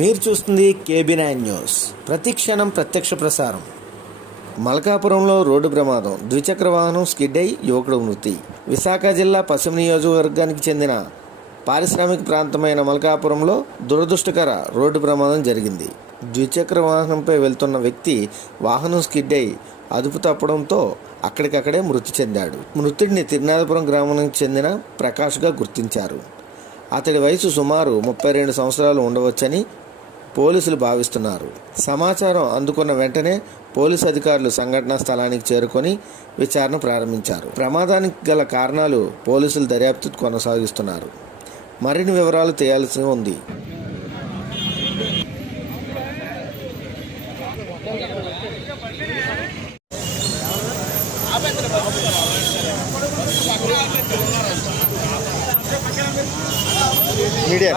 మీరు చూస్తుంది KB9 news. ప్రతి క్షణం ప్రత్యక్ష ప్రసారం. మల్కాపురంలో రోడ్డు ప్రమాదం, ద్విచక్ర వాహనం స్కిడ్ అయి యువకుడు మృతి. విశాఖ జిల్లా పశ్చిమ నియోజకవర్గానికి చెందిన పారిశ్రామిక ప్రాంతమైన మల్కాపురంలో దురదృష్టకర రోడ్డు ప్రమాదం జరిగింది. ద్విచక్ర వాహనంపై వెళ్తున్న వ్యక్తి వాహనం స్కిడ్ అయి అదుపు తప్పడంతో అక్కడికక్కడే మృతి చెందాడు. మృతుడిని తిరునాథపురం గ్రామానికి చెందిన ప్రకాష్గా గుర్తించారు. అతడి వయసు సుమారు 32 సంవత్సరాలు ఉండవచ్చని పోలీసులు భావిస్తున్నారు. సమాచారం అందుకున్న వెంటనే పోలీసు అధికారులు సంఘటనా స్థలానికి చేరుకొని విచారణ ప్రారంభించారు. ప్రమాదానికి గల కారణాలు పోలీసులు దర్యాప్తు కొనసాగిస్తున్నారు. మరిన్ని వివరాలు తేయాల్సి ఉంది. మీడియా